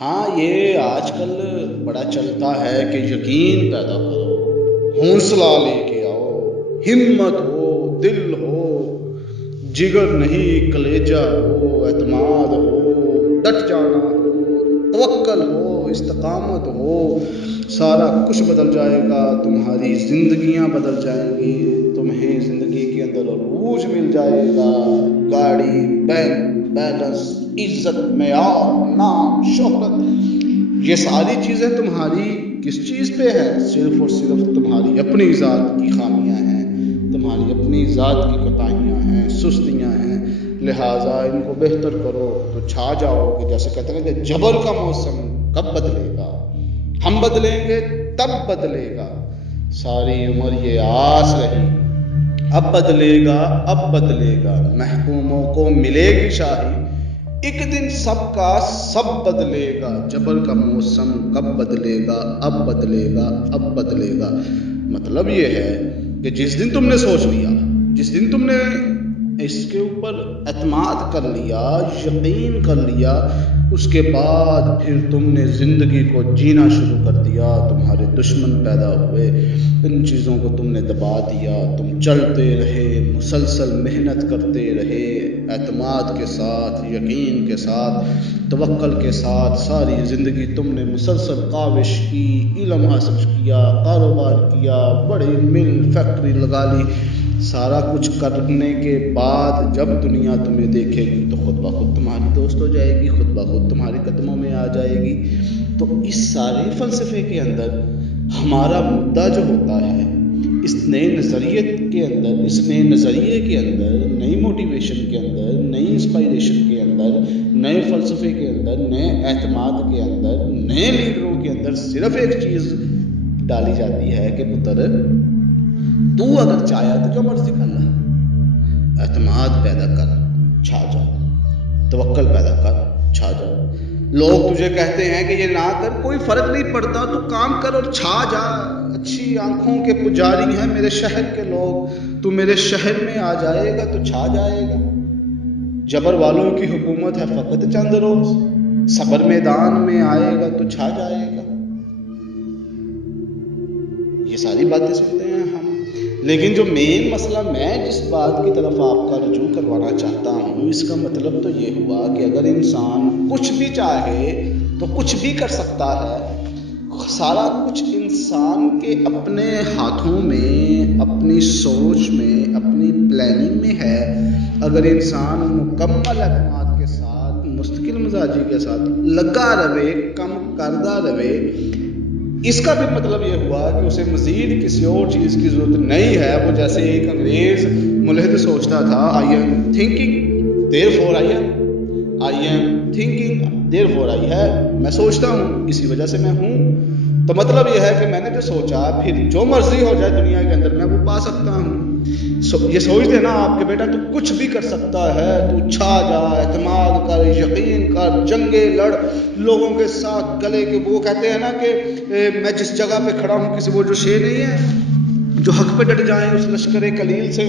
ہاں، یہ آج کل بڑا چلتا ہے کہ یقین پیدا کرو، حوصلہ لے کے آؤ، ہمت ہو، دل ہو، جگر نہیں کلیجہ ہو، اعتماد ہو، ڈٹ جانا ہو، توکل ہو، استقامت ہو، سارا کچھ بدل جائے گا، تمہاری زندگیاں بدل جائیں گی، تمہیں زندگی کے اندر عروج مل جائے گا، گاڑی، بینک بیلنس، عزت، معیار، نام، شہرت، یہ ساری چیزیں تمہاری کس چیز پہ ہے؟ صرف اور صرف تمہاری اپنی ذات کی خامیاں ہیں، تمہاری اپنی ذات کی کوتاہیاں ہیں، سستیاں ہیں، لہٰذا ان کو بہتر کرو تو چھا جاؤ گے۔ جیسے کہتے ہیں کہ جبر کا موسم کب بدلے گا؟ ہم بدلیں گے تب بدلے گا، ساری عمر یہ آس رہی، اب بدلے گا، اب بدلے گا، محکوموں کو ملے گی شاہی، ایک دن سب کا سب بدلے گا، جبر کا موسم کب بدلے گا؟ اب بدلے گا، اب بدلے گا۔ مطلب یہ ہے کہ جس دن تم نے سوچ لیا، جس دن تم نے اس کے اوپر اعتماد کر لیا، یقین کر لیا، اس کے بعد پھر تم نے زندگی کو جینا شروع کر دیا، تمہارے دشمن پیدا ہوئے، ان چیزوں کو تم نے دبا دیا، تم چلتے رہے، مسلسل محنت کرتے رہے، اعتماد کے ساتھ، یقین کے ساتھ، توکل کے ساتھ، ساری زندگی تم نے مسلسل کاوش کی، علم حاصل کیا، کاروبار کیا، بڑی مل فیکٹری لگا لی، سارا کچھ کرنے کے بعد جب دنیا تمہیں دیکھے گی تو خود بخود تمہاری دوست ہو جائے گی، خود بخود تمہارے قدموں میں آ جائے گی۔ تو اس سارے فلسفے کے اندر ہمارا مدعا جو ہوتا ہے، اس نئے نظریے کے اندر، اس نئے نظریے کے اندر، نئی موٹیویشن کے اندر، نئی انسپائریشن کے اندر، نئے فلسفے کے اندر، نئے اعتماد کے اندر، نئے لیڈروں کے اندر صرف ایک چیز ڈالی جاتی ہے کہ پتر تو اگر چاہیا تو جو مرضی کر لا، اعتماد پیدا کر، چھا جا، توکل پیدا کر، چھا جا۔ لوگ تجھے کہتے ہیں کہ یہ نہ کر، کوئی فرق نہیں پڑتا، تو کام کر اور چھا جا، اچھی آنکھوں کے پجاری ہیں میرے شہر کے لوگ، تو میرے شہر میں آ جائے گا تو چھا جائے گا۔ جبر والوں کی حکومت ہے فقط چند روز، صبر میدان میں آئے گا تو چھا جائے گا۔ یہ ساری باتیں سنتے ہیں ہم، لیکن جو مین مسئلہ میں جس بات کی طرف آپ کا رجوع کروانا چاہتا ہوں، اس کا مطلب تو یہ ہوا کہ اگر انسان کچھ بھی چاہے تو کچھ بھی کر سکتا ہے، سارا کچھ انسان کے اپنے ہاتھوں میں، اپنی سوچ میں، اپنی پلاننگ میں ہے۔ اگر انسان مکمل اعتماد کے ساتھ، مستقل مزاجی کے ساتھ لگا رہے، کم کردہ رہے، اس کا بھی مطلب یہ ہوا کہ اسے مزید کسی اور چیز کی ضرورت نہیں ہے۔ وہ جیسے ایک انگریز ملحد سوچتا تھا، I am thinking therefore I am, I am thinking therefore I ہے، میں سوچتا ہوں اسی وجہ سے میں ہوں۔ تو مطلب یہ ہے کہ میں نے جو سوچا، پھر جو مرضی ہو جائے دنیا کے اندر میں وہ پا سکتا ہوں۔ یہ سوچ دینا آپ کہ بیٹا تو کچھ بھی کر سکتا ہے، تو چھا جا، اعتماد کر، یقین کر، جنگیں لڑ، لوگوں کے ساتھ گلے کے، وہ کہتے ہیں نا کہ میں جس جگہ پہ کھڑا ہوں، کسی وہ جو شیر نہیں ہے جو حق پہ ڈٹ جائیں اس لشکر قلیل سے،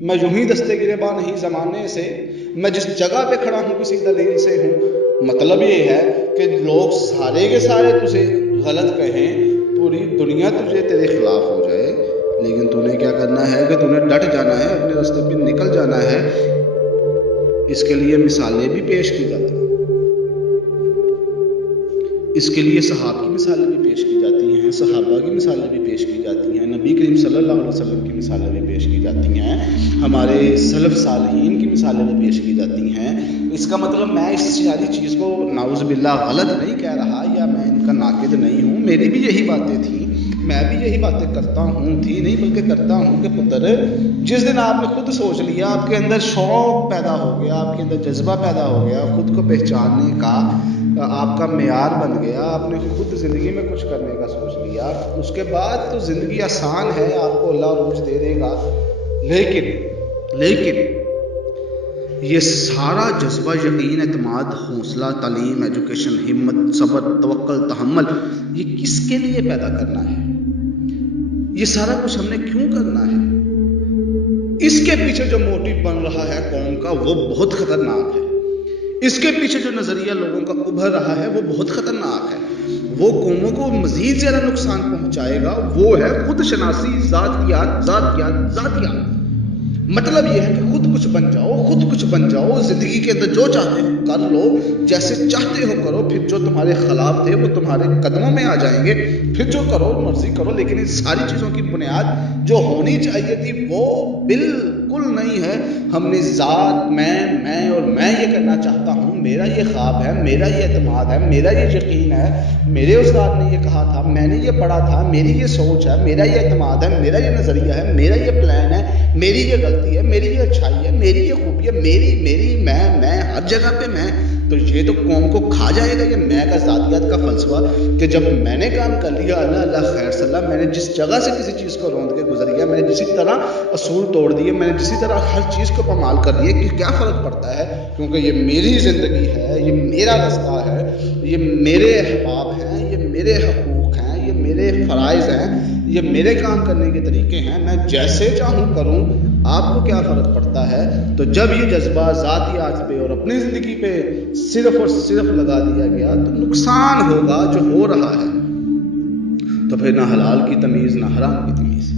میں یوں ہی دستے گریباں نہیں زمانے سے، میں جس جگہ پہ کھڑا ہوں کسی دلیل سے ہوں۔ مطلب یہ ہے کہ لوگ سارے کے سارے تجھے غلط کہیں، پوری دنیا تجھے تیرے خلاف ہو جائے، لیکن تو نے کیا کرنا ہے کہ تو نے ڈٹ جانا ہے، اپنے راستے پہ نکل جانا ہے۔ اس کے لیے مثالیں بھی پیش کی جاتی ہیں، اس کے لیے صحابہ کی مثالیں بھی پیش کی جاتی ہیں، صحابہ کی مثالیں بھی پیش کی جاتی ہیں، نبی کریم صلی اللہ علیہ وسلم کی مثالیں بھی پیش کی جاتی ہیں، ہمارے سلف صالحین کی مثالیں بھی پیش کی جاتی ہیں۔ اس کا مطلب میں اس ساری چیز کو نعوذ باللہ غلط نہیں کہہ رہا، یا میں ان کا ناقد نہیں ہوں، میری بھی یہی باتیں تھیں، میں بھی یہی باتیں کرتا ہوں، تھی نہیں بلکہ کرتا ہوں کہ پتر جس دن آپ نے خود سوچ لیا، آپ کے اندر شوق پیدا ہو گیا، آپ کے اندر جذبہ پیدا ہو گیا، خود کو پہچاننے کا آپ کا معیار بن گیا، آپ نے خود زندگی میں کچھ کرنے کا سوچ لیا، اس کے بعد تو زندگی آسان ہے، آپ کو اللہ عروج دے دے گا۔ لیکن یہ سارا جذبہ، یقین، اعتماد، حوصلہ، تعلیم، ایجوکیشن، ہمت، صبر، توکل، تحمل، یہ کس کے لیے پیدا کرنا ہے؟ یہ سارا کچھ ہم نے کیوں کرنا ہے؟ اس کے پیچھے جو موٹیو بن رہا ہے قوم کا، وہ بہت خطرناک ہے۔ اس کے پیچھے جو نظریہ لوگوں کا ابھر رہا ہے وہ بہت خطرناک ہے، وہ قوموں کو مزید زیادہ نقصان پہنچائے گا، وہ ہے خود شناسی، ذاتیات۔ مطلب یہ ہے کہ خود کچھ بن جاؤ، زندگی کے اندر جو چاہتے ہو کر لو، جیسے چاہتے ہو کرو، پھر جو تمہارے خلاف تھے وہ تمہارے قدموں میں آ جائیں گے، پھر جو کرو مرضی کرو، لیکن ان ساری چیزوں کی بنیاد جو ہونی چاہیے تھی وہ بالکل نہیں ہے۔ ہم نے ذات، میں اور میں یہ کرنا چاہتا ہوں، میرا یہ خواب ہے، میرا یہ اعتماد ہے، میرا یہ یقین ہے، میرے استاد نے یہ کہا تھا، میں نے یہ پڑھا تھا، میری یہ سوچ ہے، میرا یہ اعتماد ہے، میرا یہ نظریہ ہے، میرا یہ پلان ہے، میری یہ غلطی ہے، میری یہ اچھائی ہے، میری یہ خوبی ہے، میری میں ہر جگہ پہ میں، تو یہ تو قوم کو کھا جائے گا یہ میں کا ذاتیات کا فلسفہ کہ جب میں نے کام کر لیا اللہ خیر صلاح، میں نے جس جگہ سے کسی چیز کو روند کے گزر گیا، میں نے جسی طرح اصول توڑ دیے، میں نے جسی طرح ہر چیز کو پامال کر دیا، کہ کیا فرق پڑتا ہے، کیونکہ یہ میری زندگی ہے، یہ میرا رستہ ہے، یہ میرے احباب ہیں، یہ میرے حقوق ہیں، یہ میرے فرائض ہیں، یہ میرے کام کرنے کے طریقے ہیں، میں جیسے چاہوں کروں، آپ کو کیا فرق پڑتا ہے؟ تو جب یہ جذبہ ذاتیات پہ اور اپنی زندگی پہ صرف اور صرف لگا دیا گیا تو نقصان ہوگا جو ہو رہا ہے، تو پھر نہ حلال کی تمیز نہ حرام کی تمیز۔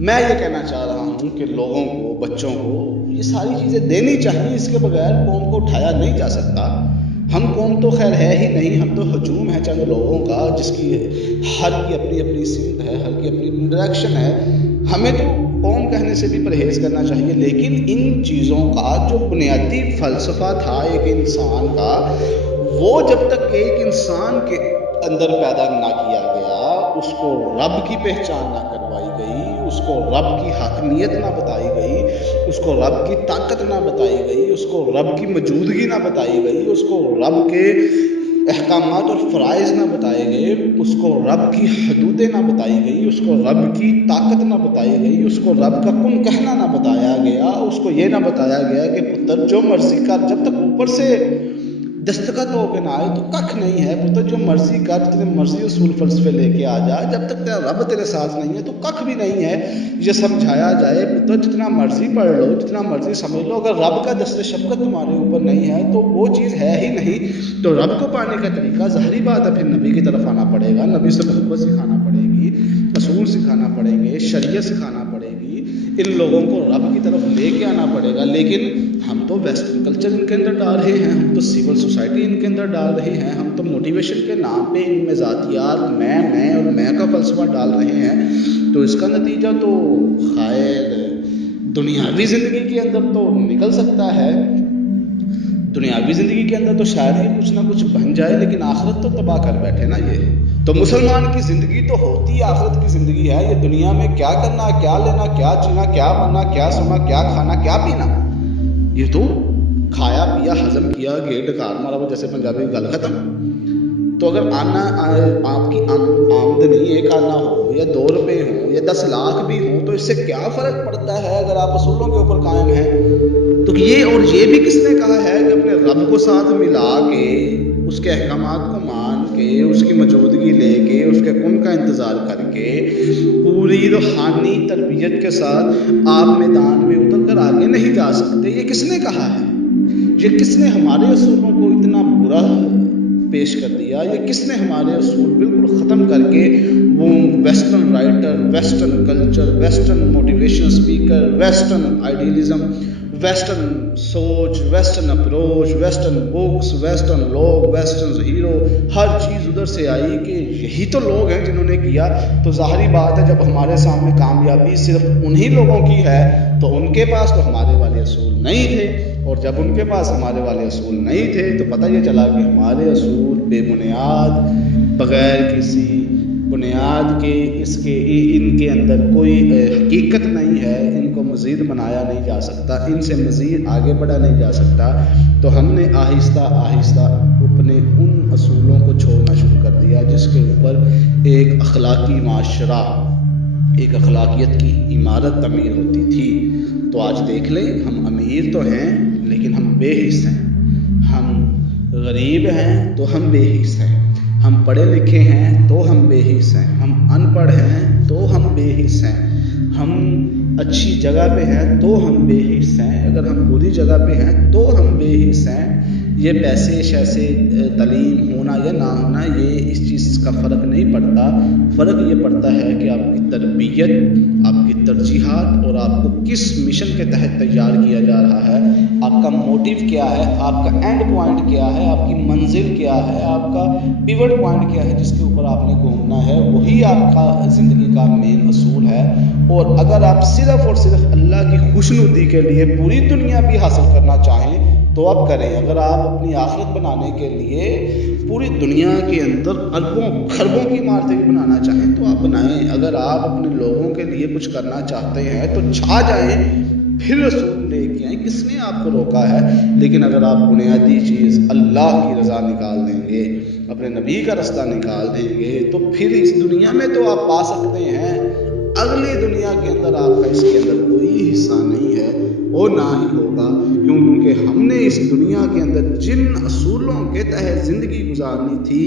میں یہ کہنا چاہ رہا ہوں کہ لوگوں کو، بچوں کو یہ ساری چیزیں دینی چاہیے، اس کے بغیر قوم کو اٹھایا نہیں جا سکتا۔ ہم قوم تو خیر ہے ہی نہیں، ہم تو ہجوم ہے چند لوگوں کا، جس کی ہر کی اپنی اپنی سمت ہے، ہر کی اپنی اپنی ڈائریکشن ہے۔ ہمیں تو قوم کہنے سے بھی پرہیز کرنا چاہیے، لیکن ان چیزوں کا جو بنیادی فلسفہ تھا ایک انسان کا، وہ جب تک ایک انسان کے اندر پیدا نہ کیا گیا، اس کو رب کی پہچان نہ کروائی گئی، اس کو رب کی حاکمیت نہ بتائی گئی، اس کو رب کی طاقت نہ بتائی گئی، اس کو رب کی موجودگی نہ بتائی گئی، اس کو رب کے احکامات اور فرائض نہ بتائے گئے، اس کو رب کی حدودیں نہ بتائی گئی، اس کو رب کی طاقت نہ بتائی گئی، اس کو رب کا کن کہنا نہ بتایا گیا، اس کو یہ نہ بتایا گیا کہ پتر جو مرضی کر، جب تک اوپر سے دستخط ہو کے نہ آئے تو ککھ نہیں ہے، پتر جو مرضی کر، جتنے مرضی اصول فلسفے لے کے آ جا، جب تک تیرا رب تیرے ساتھ نہیں ہے تو ککھ بھی نہیں ہے۔ یہ سمجھایا جائے پتر جتنا مرضی پڑھ لو، جتنا مرضی سمجھ لو، اگر رب کا دست شفقت تمہارے اوپر نہیں ہے تو وہ چیز ہے ہی نہیں۔ تو رب کو پانے کا طریقہ ظاہری بات ہے پھر نبی کی طرف آنا پڑے گا، نبی سے محبت سکھانا پڑے گی، اصول سکھانا پڑیں گے، شریعت سکھانا پڑے گی، ان لوگوں کو رب کی طرف لے کے آنا پڑے گا۔ لیکن ہم تو ویسٹرن کلچر ان کے اندر ڈال رہے ہیں، ہم تو سول سوسائٹی ان کے اندر ڈال رہے ہیں، ہم تو موٹیویشن کے نام پہ ان میں ذاتیات، میں اور میں کا فلسفہ ڈال رہے ہیں، تو اس کا نتیجہ تو خیر دنیاوی زندگی کے اندر تو نکل سکتا ہے، دنیاوی زندگی کے اندر تو شاید ہی کچھ نہ کچھ بن جائے، لیکن آخرت تو تباہ کر بیٹھے نا یہ۔ تو مسلمان کی زندگی تو ہوتی آخرت کی زندگی ہے، یہ دنیا میں کیا کرنا، کیا لینا، کیا جینا، کیا مرنا، کیا سونا، کیا کھانا، کیا پینا، یہ تو کھایا پیا ہضم کیا گیٹ کار مارا، وہ جیسے پنجابی گل ختم۔ تو اگر آنا آپ کی آمدنی 1 آنا ہو یا 2 روپے ہوں یا 10 لاکھ بھی ہوں تو اس سے کیا فرق پڑتا ہے اگر آپ اصولوں کے اوپر قائم ہیں؟ تو یہ بھی کس نے کہا ہے کہ اپنے رب کو ساتھ ملا کے، اس کے احکامات کو مان کے، اس کی موجودگی لے کے، اس کے کن کا انتظار کر کے، پوری روحانی تربیت کے ساتھ آپ میدان میں اتر کر آگے نہیں جا سکتے؟ یہ کس نے کہا ہے؟ یہ کس نے ہمارے اصولوں کو اتنا برا پیش کر دیا؟ یہ کس نے ہمارے اصول بالکل ختم کر کے وہ western writer, western culture, western motivation speaker, western idealism, western سوچ، western approach, western books, western لوگ، ویسٹرن ہیرو، ہر چیز ادھر سے آئی کہ یہی تو لوگ ہیں جنہوں نے کیا۔ تو ظاہری بات ہے جب ہمارے سامنے کامیابی صرف انہی لوگوں کی ہے تو ان کے پاس تو ہمارے والے اصول نہیں تھے، اور جب ان کے پاس ہمارے والے اصول نہیں تھے تو پتہ یہ چلا کہ ہمارے اصول بے بنیاد، بغیر کسی بنیاد کے، ان کے اندر کوئی حقیقت نہیں ہے، ان کو مزید بنایا نہیں جا سکتا، ان سے مزید آگے بڑھا نہیں جا سکتا۔ تو ہم نے آہستہ آہستہ اپنے ان اصولوں کو چھوڑنا شروع کر دیا جس کے اوپر ایک اخلاقی معاشرہ، ایک اخلاقیت کی عمارت تعمیر ہوتی تھی۔ تو آج دیکھ لیں، ہم امیر تو ہیں لیکن ہم بے حس ہیں، ہم غریب ہیں تو ہم بے حس ہیں، ہم پڑھے لکھے ہیں تو ہم بے حس ہیں، ہم ان پڑھ ہیں تو ہم بے حس ہیں، ہم اچھی جگہ پہ ہیں تو ہم بے حس ہیں، اگر ہم بری جگہ پہ ہیں تو ہم بے حس ہیں۔ یہ پیسے شیسے تعلیم ہونا یا نہ ہونا یہ اس چیز کا فرق نہیں پڑتا. فرق یہ پڑتا ہے کہ آپ کی تربیت، آپ کی ترجیحات اور آپ کو کس مشن کے تحت تیار کیا جا رہا ہے، آپ کا موٹیو کیا ہے، آپ کا اینڈ پوائنٹ کیا ہے، آپ کی منزل کیا ہے، آپ کا پیوٹ پوائنٹ کیا ہے جس کے اوپر آپ نے گھومنا ہے، وہی آپ کا زندگی کا مین اصول ہے. اور اگر آپ صرف اور صرف اللہ کی خوشنودی کے لیے پوری دنیا بھی حاصل کرنا چاہیں تو آپ کریں. اگر آپ اپنی آخرت بنانے کے لیے پوری دنیا کے اندر اربوں خربوں کی عمارتیں بھی بنانا چاہیں تو آپ بنائیں. اگر آپ اپنے لوگوں کے لیے کچھ کرنا چاہتے ہیں تو چھا جائیں، پھر رسول لے کے آئیں، کس نے آپ کو روکا ہے. لیکن اگر آپ بنیادی چیز اللہ کی رضا نکال دیں گے، اپنے نبی کا رستہ نکال دیں گے تو پھر اس دنیا میں تو آپ پا سکتے ہیں، اگلی دنیا کے اندر آپ کا اس کے اندر کوئی حصہ نہیں ہے اور نہ ہی ہوگا. کیونکہ ہم نے اس دنیا کے اندر جن اصولوں کے تحت زندگی گزارنی تھی